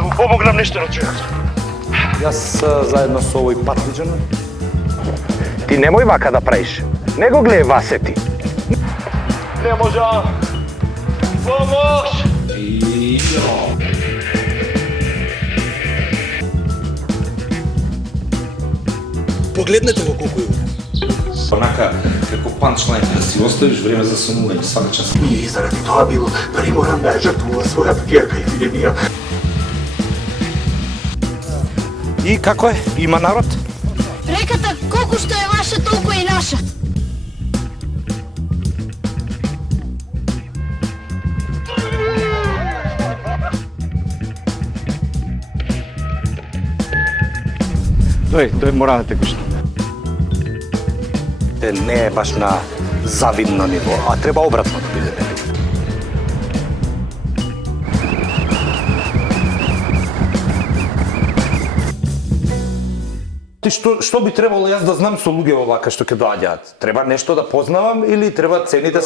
да му помогнам нешто на човекот. Јас заедно со овој патлиџан. Ти немој вака да правиш. Не го гледај Васе ти. Не можам. Помош! Погледнете го колку е. Онака, како панчлайн, да си оставиш време за сонување свака час. И заради тоа бил приморан да жртвува својата ќерка и Филемија. И како е? Има народ? Реката колку што е ваша, толку е и наша. Тој мора да те кушне. Не е баш на завидно ниво, а треба обратно да биде. Што би требало јас да знам со луѓе овака што ќе доаѓаат? Треба нешто да познавам или треба цените?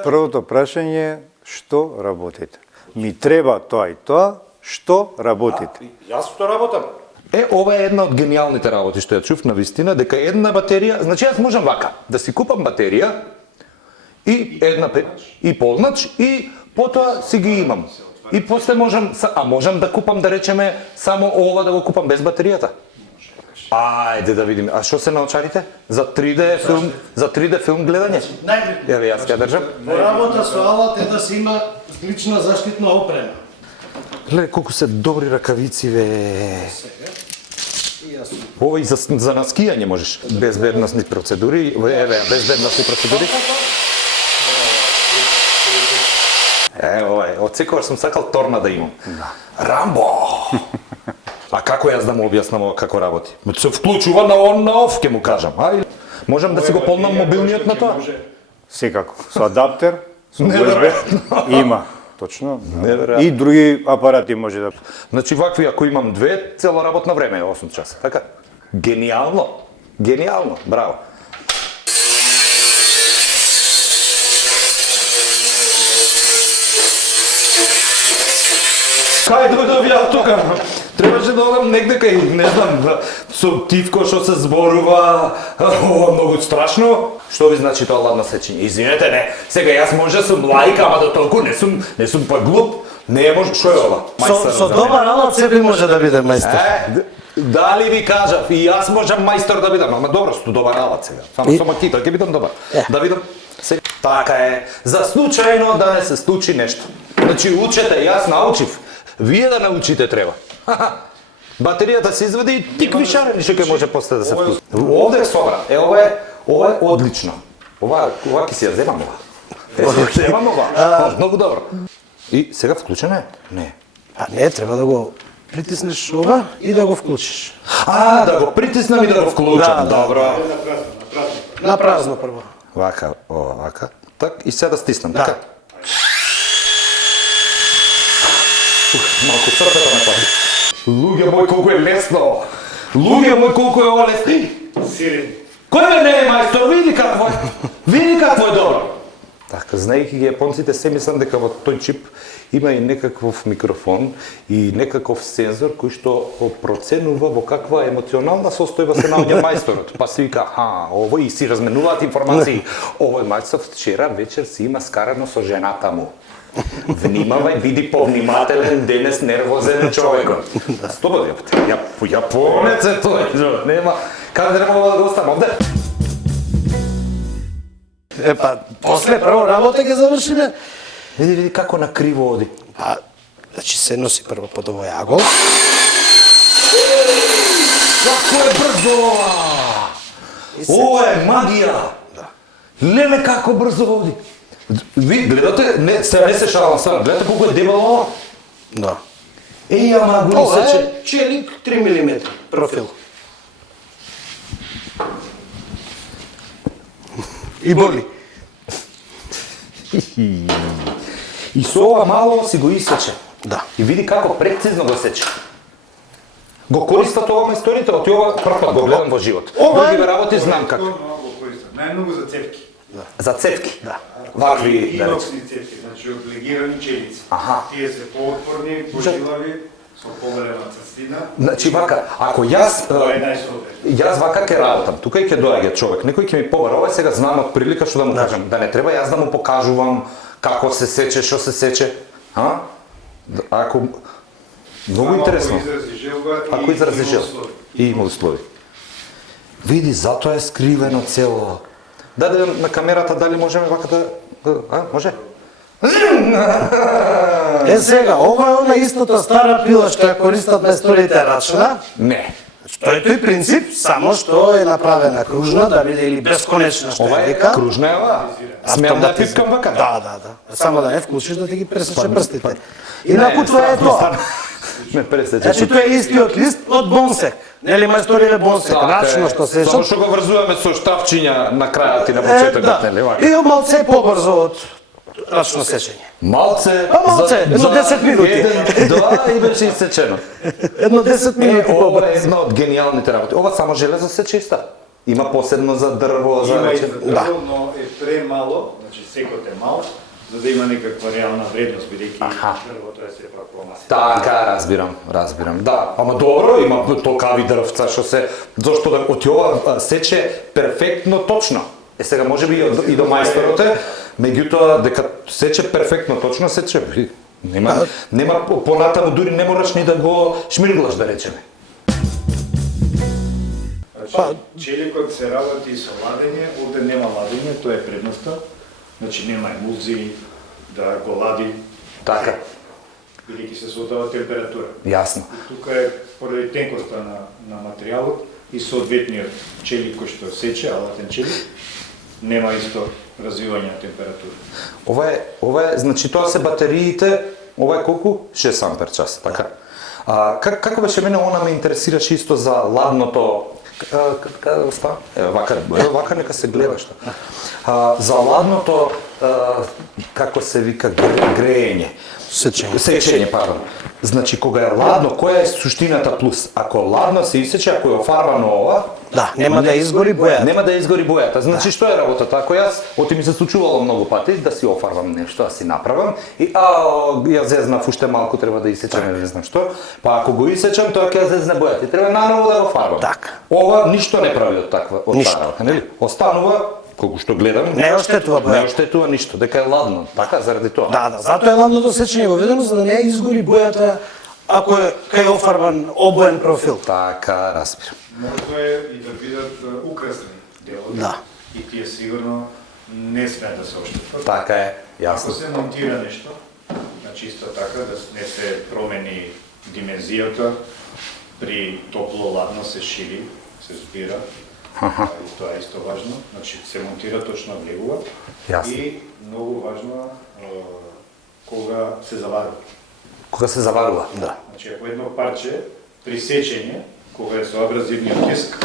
Првото прашање е што работите? Ми треба тоа и тоа, што работите? Јас што работам? Ова е една од гениалните работи што ја чув на вистина, дека една батерија, значи јас можам вака, да си купам батерија и и полнач и потоа си ги имам. И после можам да купам, да речеме, само ова да го купам без батеријата. Ајде да видиме. А што се научарите? За 3D филм, гледање? Еве јас ќе држам. Во работа со алат е да се има лична заштитна опрема. Гледај колку се добри ракавици, ве. Ова и за на скијање можеш. Безбедносни процедури, еве, безбедносни процедури. Ова, од секогаш сум сакал торна да имам. Рамбо! А како јас да му објаснам како работи? Се вклучува на он, на оф, ќе му кажам. Можам да си го полнам мобилниот на тоа? Секако. Со адаптер, со USB има. Точно. И други апарати може да... Значи вакви, ако имам две, цело работно време е 8 часа. Така? Гениално. Гениално. Браво. Кај дојдов ја тука? Требаше да одам негде кај, не знам, со тивко што се зборува, ова многу страшно. Што ви значи тоа ладно сечење? Извинете, не, сега јас може сум лаик, ама до толку не сум па глуп. Не може, што е ова? Со добар алат секој може да биде мајстор. Дали ви кажав, и јас можам мајстор да бидам, ама добро, со добар алат сега. Само кита, ќе бидам добар. Да видам. Така е, за случајно да не се случи нешто. Значи учете, јас научив. Вие да научите треба. Батеријата се извади и тикви шарени што ќе може после да се вклучи. Овде е собран. Ова е одлично. Ова ќе си ја земам ова. Земам ова. Многу добро. И сега вклучено е? Не. Не, треба да го притиснеш ова и да го вклучиш. Да го притиснам и да го вклучам. Добро. На празно прво. Вака, вака. Так, и сега да стиснам. Така. Малку црпета ме пати. Луѓе мој, колку е лесно! Луѓе мој, колку е ова лесно! Сирен. Кој не е мајстор? Види какво е! Види какво е добро! Така, знаејќи ги јапонците, се мислам дека во тој чип има и некаков микрофон и некаков сензор кој што проценува во каква емоционална состојба се наоѓа мајсторот. Па си вика, овој и си разменуваат информации. Овој мајстор вчера вечер си има скарано со жената му. Внимавај, биди повнимателен, денес нервозен човекот. Слободно, јапонец е тој, нема, каде треба да го оставам овде? После прво работа ќе завршиме. Види како на криво оди. Значи се носи прво под овој агол. Како е брзо ова! Ова е магија! Леле како брзо оди! Ви гледате, не се шалам сега, гледате колку е дебело ова? Да. Ама го Ова сече. е челик 3 мм профил. И боли. И со ова мало си го исече. Да. И види како прецизно го сече. Го користат ова мајсторите, од ова прв пат го гледам во живот. Други работи знам како. Најмногу за цевки. За цевки? Да. Вакви, да речем. Иноксни цевки, значи од легирани челици. Аха. Тие се поотпорни, пожилави, со поголема црстина. Значи вака, ако јас Тоа е најсобрено. јас вака ќе работам, тука и ќе доаѓа човек, некој ќе ми побара, ова сега знам од прилика што да му кажам, да не треба јас да му покажувам како се сече, што се сече, а? Ако многу интересно. Ако изрази желба Ако изрази има желба услови. и има услови. Види, затоа е скривено цело. Даде на камерата дали можеме вака да може? Сега, ова е она истата стара пила што ја користат мајсторите рачна. Не. Тоа е тој принцип, само што е направена кружна, да биде или бесконечна што Ова е е вика. кружна е ова. Смеам да пипкам вака. Да. Само да не вклучиш да ти ги пресече прстите. Инаку тоа е тоа. Не пресече. Значи тоа е истиот лист од бонсек. Нели мајсториве бонсек, рачно што се Само што го врзуваме со штапчиња на крајот и на почетокот, да. нели вака? И малце побрзо од рачно сечење. Малце. Малце, едно 10 минути. Да, и беше исечено. Едно 10 минути Ова е побрзо. една од гениалните работи. Ова само железо сече иста. Има посебно за дрво, за Има и за Да. дрво, но е премало, значи секот е мал, за да има некаква реална вредност, бидејќи дрвото е сепак помаси. Така, разбирам. Да, ама добро, има толкави дрвца што се зошто да од ова сече перфектно точно. Сега можеби и до мајсторот е, меѓутоа дека сече перфектно точно сече. Нема понатаму дури не мораш ни да го шмирглаш да речеме. Значи, челикот се работи со ладење, овде нема ладење, тоа е предноста. Значи нема емулзии да го лади, Така, бидејќи се создава температура. јасно. И тука е поради тенкоста на материјалот и соодветниот челик кој што сече, алатен челик, нема исто развивање на температура. Ова е, значи тоа се батериите, ова е колку? 6 ампер час, така. Како беше мене, она ме интересираше исто за ладното, каде остава? Вака нека се гледа што. За ладното, како се вика, греење. Сечење, пардон. Значи, кога е ладно, која е суштината плюс? Ако ладно се исече, ако е офарбано ова, Да, нема да изгори бојата. Нема да изгори бојата. Значи што е работата? Ако јас, оти ми се случувало многу пати да си офарбам нешто, да си направам и ја зезнав уште малку треба да исечам, не знам што. Па ако го исечам, тоа ќе зезне бојата и треба наново да го фарбам. Така. Ова ништо не прави од таква Ништо. работа, нели? Останува колку што гледам, Не оштетува бојата. не оштетува ништо, дека е ладно, така заради тоа. Да, затоа е ладното сечење воведено за да не изгори бојата ако е кај офарбан обоен профил. Така, разбирам. Може е и да бидат украсни делови. Да. И тие сигурно не смеат да се оштетат. Така е, Ако јасно. се монтира нешто, значи исто така да не се промени димензијата, при топло-ладно се шири, се збира. И тоа е исто важно. Значи се монтира точно влегува. Јасно. И многу важно кога се заварува. Кога се заварува. Да. Значи ако едно парче при сечење, кога е со абразивниот тиск,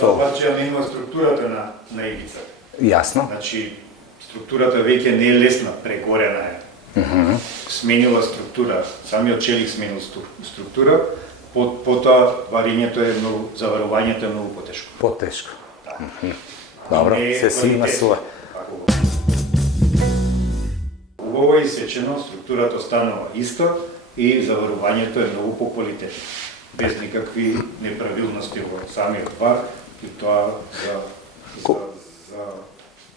тоа парче не има структурата на ивица. Јасно. Значи структурата веќе не е лесна, прегорена е. Сменила структура, самиот челик сменил структура, потоа варењето е многу, заварувањето е многу потешко. Потешко. Добро, Не е се си има квалитет, свое. ако го- Убаво е исечено, структурата останува иста и заварувањето е многу по квалитет, без никакви неправилности во самиот вар и тоа за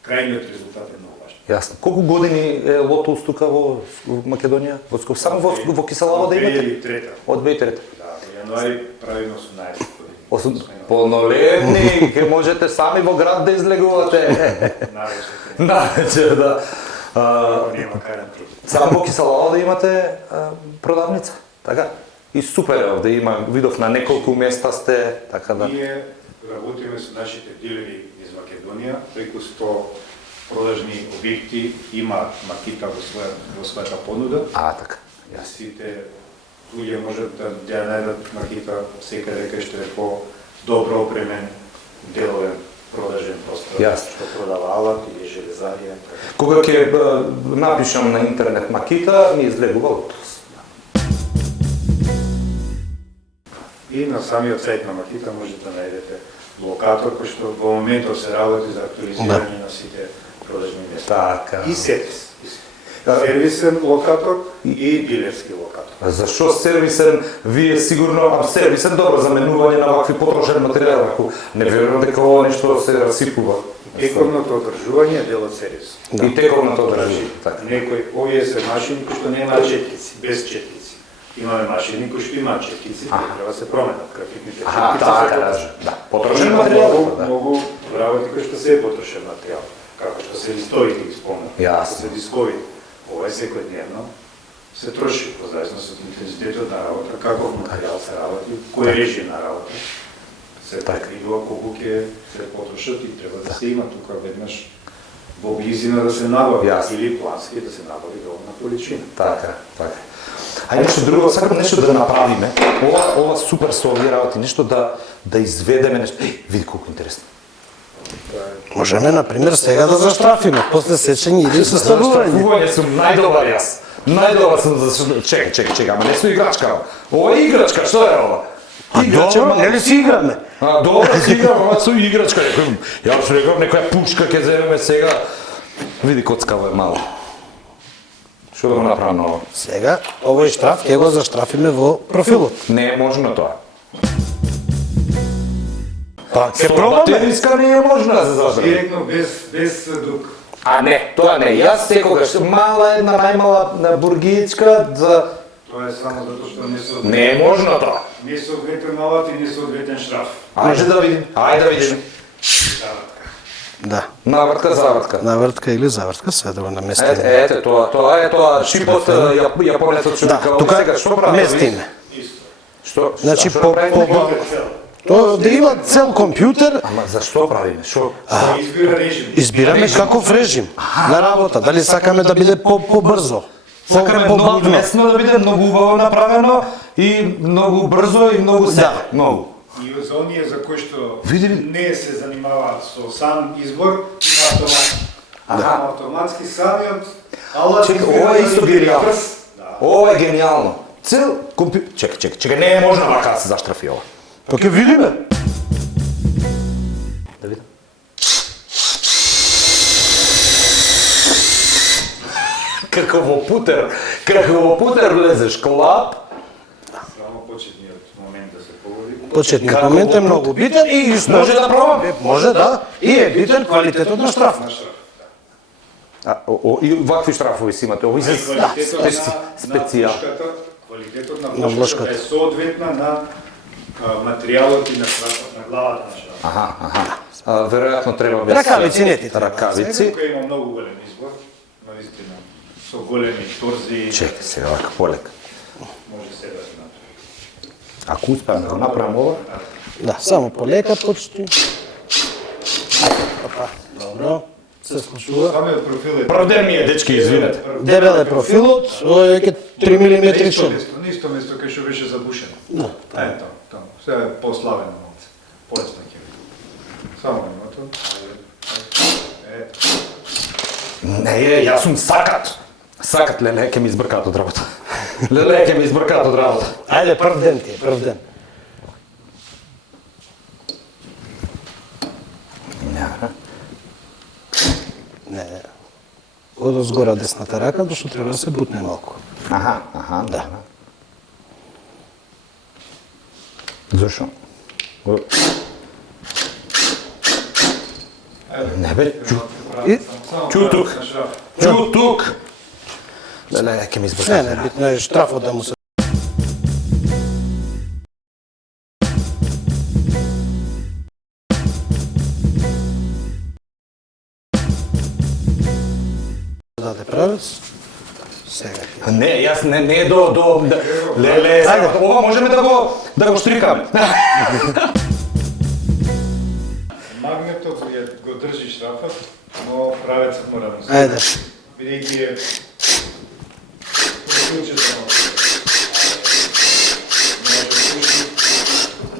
крајниот резултат е многу важно. Јасно. Колку години е Лотус тука во Македонија? Само во Киселава да имате? 2003. Од 2003. Да, во јануари правиме 18 години. Полнолетни, ке можете сами во град да излегувате. Навечер. Навечер, да. Нема карантина. Само во Киселава да имате продавница, така? И супер е овде има, видов на неколку места сте, така да. Ние работиме со нашите дилери из Македонија, преку 100 продажни објекти има Макита во својата понуда. Така. И сите луѓе можат да ја најдат Макита секаде кај што е по-добро опремен деловен продажен простор, Јасно. што продава алат или железарија. Кога ќе напишам на интернет Макита, ми излегува Лотус. И на самиот сајт на Макита можете да најдете локатор кој што во моментот се работи за актуализирање на сите продажни места. Така. И сетис. сервисен локатор и дилерски локатор. Зашо сервисен, вие сигурно сервисен добро заменување на вакви потрошен материјал, ако не верувам дека ова нешто се расипува. Тековното одржување е дел од сервис. И тековното одржување. Така. Некои овие се машини кои што немаат четкици, без четкици. Имаме машини кои што имаат четкици, кои треба се променат. Графитните четкици се да. Потрошен материјал. Многу работи кои што се е потрошен материјал. Како што се листовите ги спомнат, како се дисковите. Ова е секојдневно се троши по зависност од интензитетот на работа, каков материјал се работи, кој режим на работа. Се предвидува колку ќе се потрошат и треба да се има тука веднаш во близина да се набави или плански да се набави доволна количина. Така. Ајде нешто друго, сакам нешто да направиме. Ова супер со овие работи, нешто да изведеме нешто. Види колку интересно. Можеме, например, сега да заштрафиме, после сечење или составување. Заштрафување сум најдобар јас. Најдобар сум за чекај, ама не со играчка. Ова е играчка, што е ова? Добро, нели си играме? Добро си играме, ама со играчка. Јас реков некоја пушка ќе земеме сега. Види коцкаво е мало. Што да го направам ново? Сега, овој штраф ќе го заштрафиме во профилот. Не е можно тоа. Па, ќе Со пробаме. батериска не е можно да се заштрафи. Директно без дук. А не, тоа не. Јас секогаш мала една најмала бургијичка за Тоа е само затоа што не се не е можно тоа. не се одветен алат и не се одветен штраф. Ајде да видим. Ајде да видиме. Да, Навртка, завртка. навртка или завртка, сега да го наместиме. Ете, тоа е тоа шипот јапонецот што Да, вика, тука сега што прави? местиме. Што? Значи, што по правиме? тоа да има цел компјутер, Ама зашто правиме? Што? Се избира режим. избираме каков режим на работа, дали сакаме да биде побрзо, Сакаме многу побавно. лесно да биде, многу убаво направено и многу брзо и многу се. Да. Многу. И за оние за кои што Види ли? не се занимаваат со сам избор, има автоматски. Автоматски самиот алат Чека, избира ова е исто да избира генијално. прс. Да. Ова е генијално. Цел компјутер. Чека, не е можно вака да се заштрафи ова. Па ќе видиме. Да видам. Како во путер влезеш, клап. Само почетниот момент да се погоди. Почетниот момент е многу битен и исто Може да пробаме? Може да, и е битен квалитетот на штраф. И вакви штрафови си имате. Ови се Квалитетот специјал. квалитетот На на влошката влошката е соодветна на материјалот и на штрафот на главата на штрафот. Веројатно треба без Ракавици не ти треба. ракавици. Тука има многу голем избор, наистина, со големи торзи, Чекај сега вака полека. може се да се направи. Ако успеам да го направам ова, Да, само полека почти. Опа, добро. Се случува. Самиот профил е правден ми е, дечки, извинете. Дебел е профилот, овој е 3 мм чон. на исто место кај што беше забушено. Да. Е, таму. Сега е пославено малце. Полесно ќе биде. Само имато. Не, јас сум сакат. Сакат, леле, ќе ми избркаат од работа. Леле, ќе ми избркаат од работа. Ајде, прв ден ти е, прв ден. Не, од згора десната рака, дошто треба да се бутне малку. Аха, Да. Зашо? Не бе, чу тук. Леле, ќе ми Не, избркаат. не, битно е штрафот да му се... Даде правец. Сега ќе. Не, јас не е до леле, Ајде. ова можеме да го штрикаме. Магнетот го држи штрафот, но правецот мора да се. Ајде. Бидејќи е приклучено.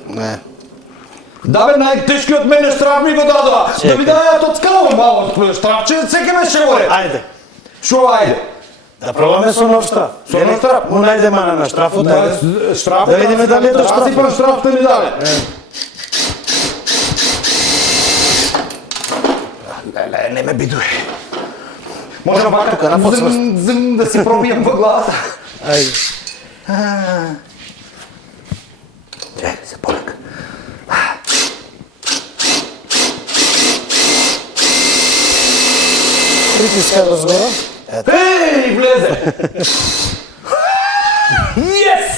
Не. Да бе, најтешкиот мене штраф ми го дадоа. Да ми дадоа тоцкало мало штрафче, секи ме ще горе. Ајде. Шо ајде? Да пробаме со нов штраф. Со нов штраф? Му најде мана на штрафот, ајде. Штраф. Да видиме дали е до штраф. Засипан штраф те ми даде. Леле, не ме бидуе. Може тука на подсвест. да си пробием во главата. Ајде. Се полека. Притиска разгора. Ей, влезе! Yes!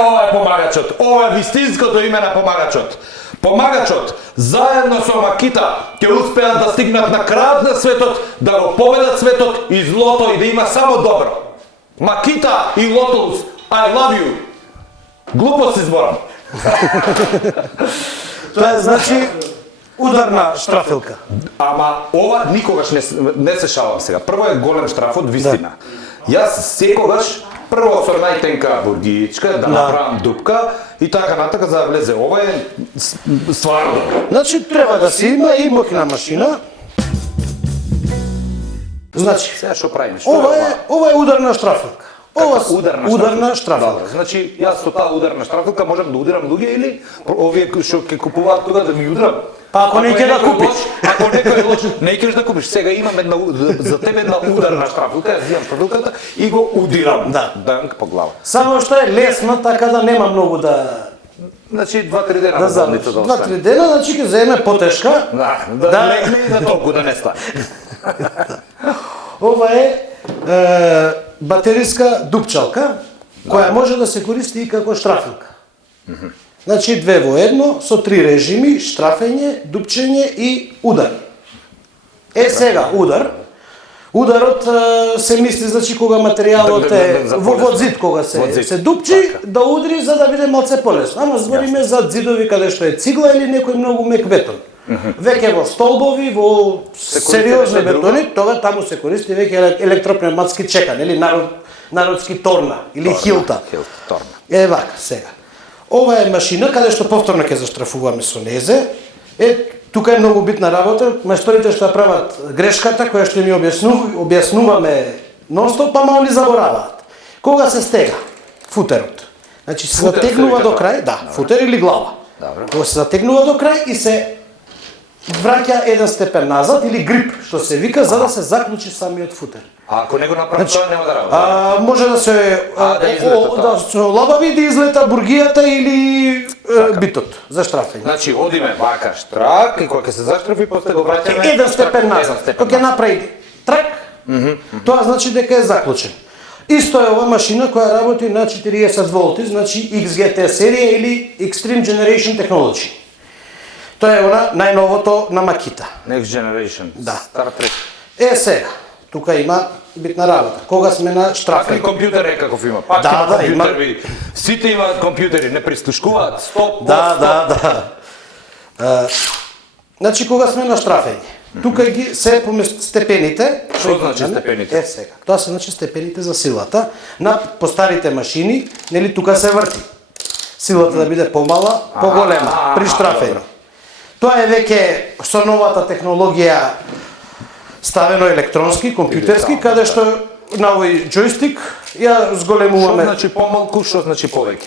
Ова е помагачот. Ова е вистинското име на помагачот. Помагачот, заедно со Макита, ќе успеат да стигнат на крајот на светот, да го победат светот и злото и да има само добро. Макита и Лотулус, I love you. Глупост изборам. Тоа е значи ударна штрафилка. Ама ова никогаш не се шалам сега. Прво е голем штрафот, вистина. Јас секогаш прво со најтенка бургичка да направам дупка и така натака за да влезе. Ова е стварно. Значи треба да се има и мокна машина. Значи Сега што правиме? ова е ударна штрафилка. Ова ударна штрафилка. Добро, значи јас со таа ударна штрафилка можам да удирам луѓе или овие што ќе купуваат тука да ми удрам? Па ако не ќе да купиш. Ако некој е лош, не ќе да купиш. Сега имам една за тебе една ударна штрафилка, јас взимам штрафилката и го удирам. Да. Данк по глава. Само што е лесно, така да нема многу да Значи 2-3 дена да на болница да остане. 2-3 дена, значи ќе земе потешка. Да легне и да толку да не стане. Ова е батериска дупчалка, која може да се користи и како штрафилка. Значи 2 во 1 со 3 режими: штрафење, дупчење и удар. Сега удар. Ударот се мисли значи кога материјалот е во зид, кога се дупчи, да удри за да биде малце полесно. Ама збориме за зидови каде што е цигла или некој многу мек бетон. Веќе во столбови, во сериозни бетони, тога таму се користи веќе електропневматски чекан или народски торна или хилта. Торна. Вака сега. Ова е машина каде што повторно ќе заштрафуваме со незе. Тука е многу битна работа. Мајсторите што прават грешката која што ми објаснуваме нонстоп, па мало ни забораваат. Кога се стега футерот? Значи се затегнува до крај, да, футер или глава. Кога се затегнува до крај и се враќа еден степен назад или грип, што се вика, за да се заклучи самиот футер. А ако не го направи тоа нема да работи. Може да се се лабави да излета бургијата или битот за штрафење. Значи одиме вака штрак и кога ќе се заштрафи после го враќаме Еден степен назад. Кога ќе направи трак, тоа значи дека е заклучен. Исто е ова машина која работи на 40 волти, значи XGT серија или Extreme Generation Technology. Тоа е она најновото на Макита. Next Generation. Да. Star Trek. Сега, тука има битна работа. Кога сме на штрафен. И компјутер е каков има. Пак Да, има да, компјутери. Сите имаат компјутери, не прислушкуваат. Стоп. Да. Значи кога сме на штрафење. Тука ги се степените. Што значи степените? Сега. Тоа се значи степените за силата на постарите машини, нели тука се врти. Силата да биде помала, поголема при штрафење. Тоа е веќе со новата технологија ставено електронски, компјутерски, каде што на овој џојстик ја зголемуваме. Што значи помалку, што значи повеќе?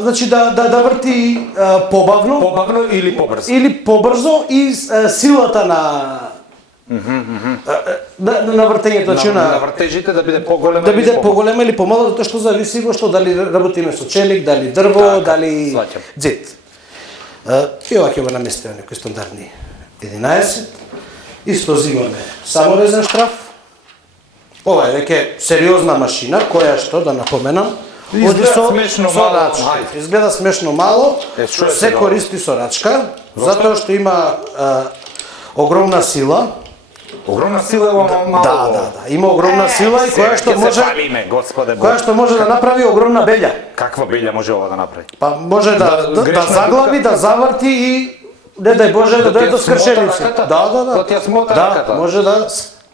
Значи да врти побавно. Побавно или побрзо? Или побрзо и силата на вртењето, значи на вртежите да биде поголема. Да биде поголема или помала, затоа што зависи во што дали работиме со челик, дали дрво, дали зид. И ова ќе го наместиме некои стандардни 11. Исто зимаме саморезен штраф. Ова е веќе сериозна машина која што да напоменам, изгледа смешно мало. Изгледа смешно мало. Се користи со рачка, затоа што има огромна сила. Огромна сила е мало. Да. Има огромна сила и која што може Господе која што може да направи огромна белја. Каква белја може ова да направи? Па може да заглави, да заврти и не дај Боже да дојде до скршеници. Да ти ја смота раката. Да, може да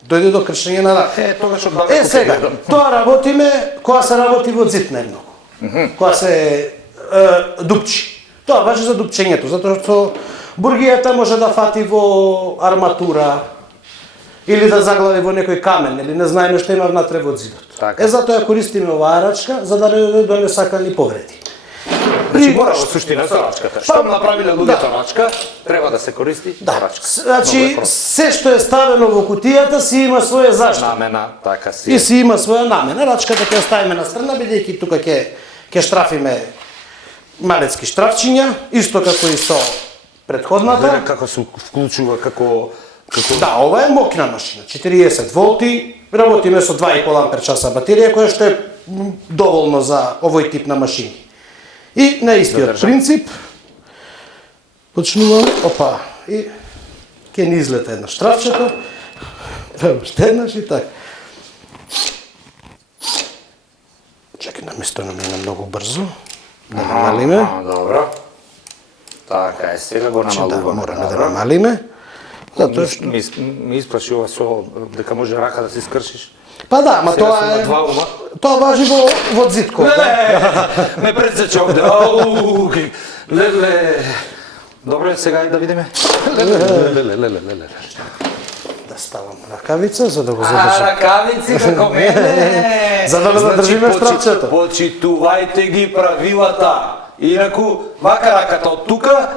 дојде до кршење на рака. Тогаш од Сега, тоа работиме кога се работи во зид најмногу. Кога се дупчи. Тоа важи за дупчењето, затоа што бургијата може да фати во арматура или да заглави во некој камен, или не знаеме што има внатре во зидот. Затоа ја користиме оваа рачка, за да не до несакани повреди. Значи мора во суштина со рачката. Што направиле луѓето рачка, треба да се користи рачка. Значи, се што е ставено во кутијата си има своја заштита. Намена, така си. И си има своја намена. Рачката ќе оставиме на страна, бидејќи тука ќе штрафиме малецки штрафчиња, исто како и со предходната. Како се вклучува, како... Да, ова е мокна машина, 40 волти, работиме со 2,5 ампер часа батерија, која што е доволно за овој тип на машини. И на истиот принцип, почнуваме, опа, и ќе ни излета една штрафчето, уште еднаш и така. Чекай, наместо на мене многу брзо, да намалиме. Добро. Така е, сега го Да, намалуваме. мораме да намалиме. Затоа што... Ми испраши ова со дека може рака да се скршиш. Па да, ма Сега тоа сум на е... два ума. Тоа важи во Дзитко. Ме пресече овде. Ау, леле. Добре, сега и да видиме. Леле. Да ставам ракавица за да го задржам. Ракавици како мене. За да ме задржиме штрафчето. Почитувајте ги правилата. Инаку, вака раката од тука,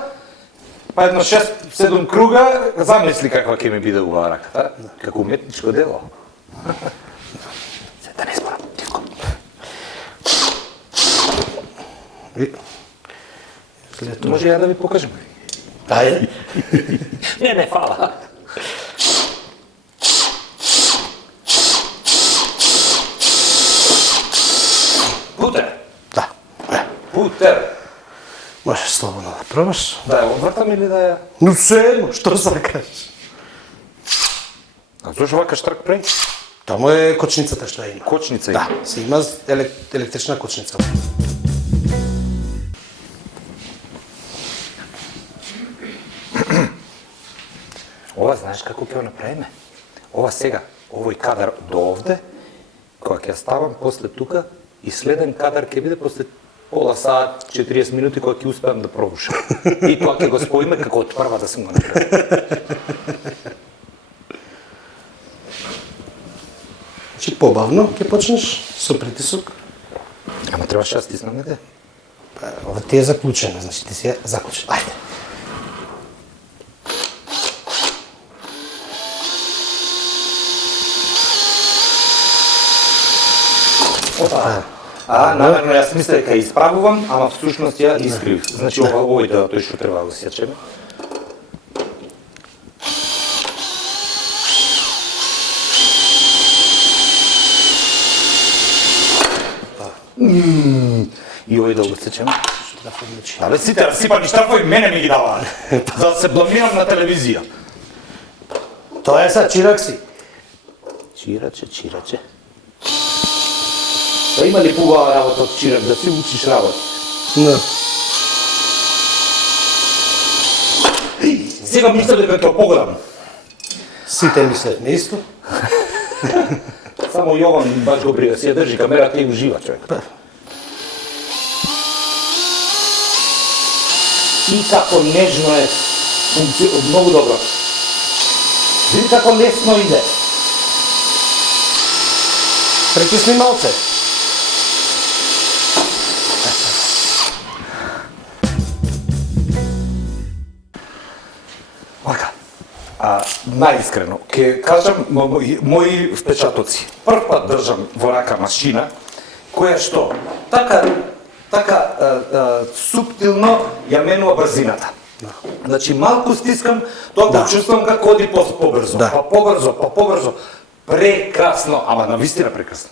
па едно 6-7 круга, замисли каква ќе ми биде оваа раката. Како уметничко дело. Се да не спорам, тихо. Може ја да ви покажем. Ајде. Не, фала. Путер. Да. Путер. Може слободно да пробаш. Да ја обвртам или да ја... Но се едно, што сакаш? А зошто вака штрак прави? Таму е кочницата што ја има. Кочница Да, има. се има електрична кочница. Ова знаеш како ќе го направиме? Ова сега, овој кадар до овде, кога ќе ја ставам после тука и следен кадар ќе биде после пола сат, 40 минути кога ќе успеам да пробушам. И тоа ќе го споиме како од прва да сум го направил. Значи побавно ќе почнеш со притисок. Ама требаше да стиснам неде. Ова ти е заклучено, значи ти си е заклучен. Ајде. Опа. Намерно јас мислев дека исправувам, ама всушност ја искрив. Значи овој дел тој што треба да го сечеме. И овој дел го сечеме. Абе сите расипани штрафови мене ми ги даваа. За да се бламирам на телевизија. Тоа е са чиракси. Чираче. Па има ли пубава работа од чирак, да си учиш работа? Да. Сега мислам дека ќе погодам. Сите мислат не исто. Само Јован баш го брига, си ја држи камерата и ужива човек. И како нежно е, многу добро. Види како лесно иде. Притисни малце. Вака, наискрено, ќе кажам мои впечатоци. Прв пат држам во рака машина, која што така суптилно ја менува брзината. Значи малку стискам, тоа го чувствам како оди побрзо, па побрзо. Прекрасно, ама навистина прекрасно.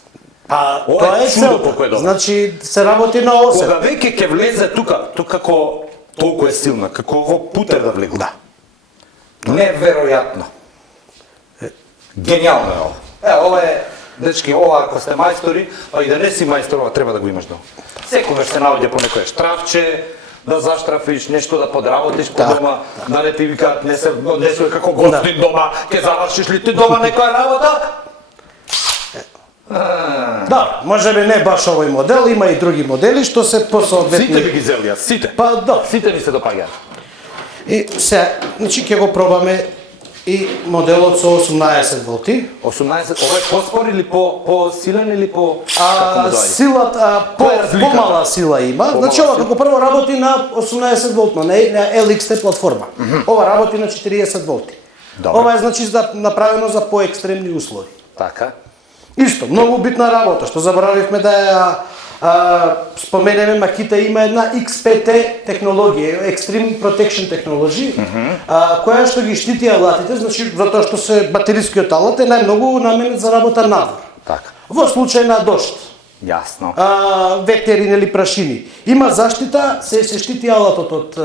Па Ова тоа е е чудо целта. колку е добро. Значи се работи на осет. Кога веќе ќе влезе тука како толку е силна, како во путер да влегу. Да. Неверојатно. Гениално е ова. Ова е, дечки, ова ако сте мајстори, а и да не си мајстор, ова треба да го имаш дома. Секогаш се наоѓа по некое штрафче, да заштрафиш, нешто да подработиш по дома, да не ти викаат не се како гостин дома, ќе завршиш ли ти дома некоја работа? Да, може би не баш овој модел, има и други модели што се посоодветни. Сите би ги зели сите. Па да. Сите ми се допаѓаат. И се, значи ќе го пробаме и моделот со 18 волти. 18, ова е поспор или по-силен или по... како му доаѓа? Силата Која е разликата? помала сила има. Значи ова како прво работи на 18 волтно, не на LXT платформа. Ова работи на 40 волти. Добро. Ова е значи направено за поекстремни услови. Така. Исто, многу битна работа, што заборавивме да ја споменеме, Makita има една XPT технологија, Extreme Protection Technology, која што ги штити алатите, значи затоа што се батерискиот алат е најмногу наменет за работа надвор. Така. Во случај на дожд, Јасно. ветери или прашини. Има заштита, се штити алатот од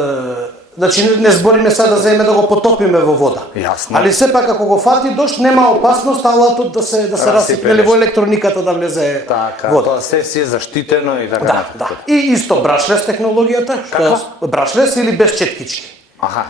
значи не збориме сега да земеме да го потопиме во вода. Јасно. Али сепак ако го фати дожд нема опасност алатот да се расипне или во електрониката да влезе Така, вода. тоа се си е заштитено и така Да, нататък. да. И исто брашлес технологијата, што е брашлес или без четкички. Аха.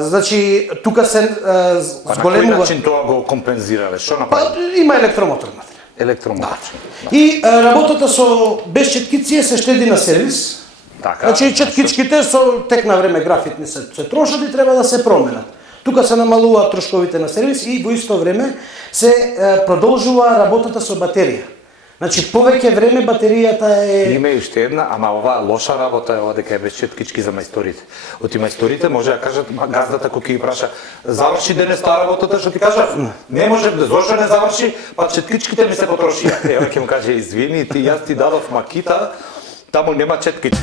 Значи тука се Па на кој зголемува. начин тоа го компензирале? Што Па направи? има електромотор внатре. Електромачи. И работата со без четкици се штеди на сервис. Така. Значи четкичките со тек на време графитни се трошат и треба да се променат. Тука се намалуваат трошковите на сервис и во исто време се продолжува работата со батерија. Значи повеќе време батеријата е Има и уште една, ама ова лоша работа е ова дека е без четкички за мајсторите. Оти мајсторите може да кажат, газдата кој ќе ги праша, заврши денес таа работата, што ти кажа, не може, зошто не заврши, па четкичките ми се потрошија. Ева ќе му каже, извини, јас ти дадов Makita, таму нема четкички.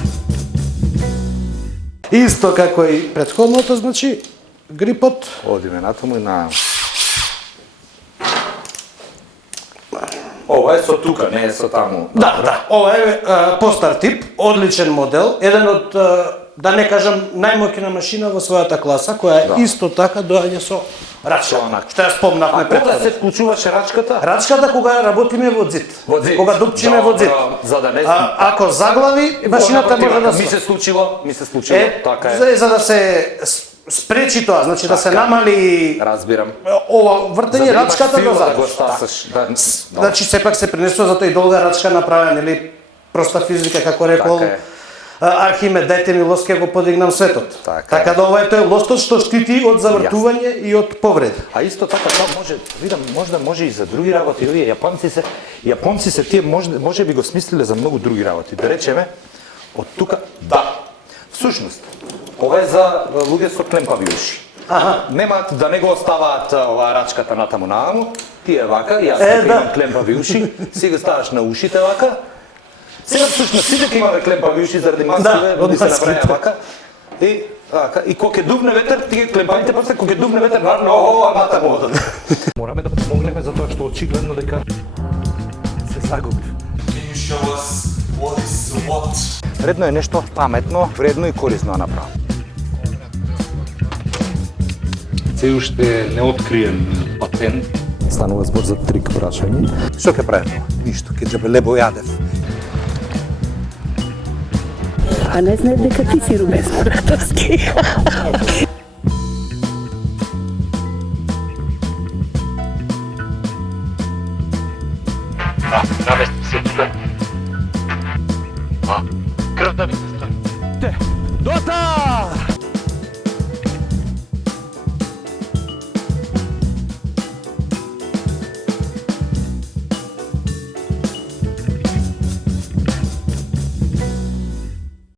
исто како и претходното, значи грипот. Одиме натаму и на... Ова е со тука, не е со таму. Да, ова е постар тип, одличен модел, еден од да не кажам најмоќна машина во својата класа, која исто така доаѓа со рачка. Што ја спомнавме А кога пред. се вклучуваше рачката? Рачката кога работиме во зид. Во зид. Кога дупчиме во зид. Добро, за да не Ако заглави, машината може да ми се случило, така е. за да се спречи тоа, значи да се намали Разбирам. ова вртење рачката до да зад. го стасаш. Да. Значи сепак се пренесува затоа и долга рачка направена, нели проста физика како рекол Така е. Архимед, дајте ми лост ќе го подигнам светот. Така да ова е тој лостот што штити од завртување и од повреди. А исто така тоа може, видам, може и за други работи. Овие Јапонци се тие може би го смислиле за многу други работи. Да речеме, од тука, да. Всушност, ова е за луѓе со клемпави уши. Немаат да не го оставаат оваа рачката натаму нааму, тие вака, јас дека имам клемпави уши, си го ставаш на ушите вака. Сега всушност сите ќе имаме клемпави уши заради маските, води се направија вака. И кога ќе дувне ветер, тие клемпавите после кога ќе дувне ветер, наравно, натаму одат. Мораме да помогнеме за тоа што очигледно дека се загуби. Вредно е нешто паметно, вредно и корисно да направи. Се уште не откриен патент. Станува збор за трик прашање. Што ќе правиме? Ништо, ќе џабеле бојадев. А не знае дека ти си румес братовски.